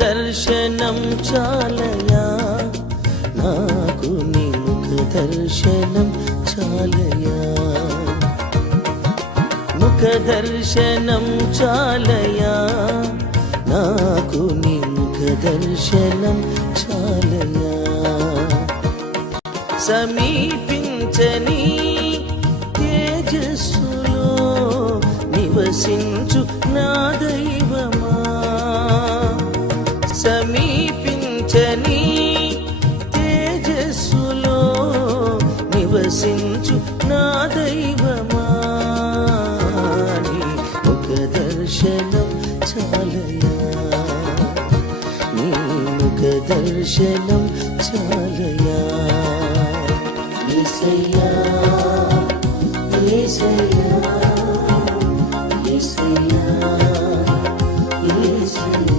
దర్శనం చాలయా, నాకు నీ ముఖ దర్శనం చాలయా, ముఖ దర్శనం చాలయా, నాకు నీ ముఖ దర్శనం చాలయా. సమీపించని తేజస్సులో నివసించు నా దైవమా, సమీపించని తేజస్సులో నివసించు నా దైవమా, నీ ముఖ దర్శనం చాలయా, నీ ముఖ దర్శనం చాలయా. యేసయ్యా యేసయ్యా యేసయ్యా యేసయ్యా.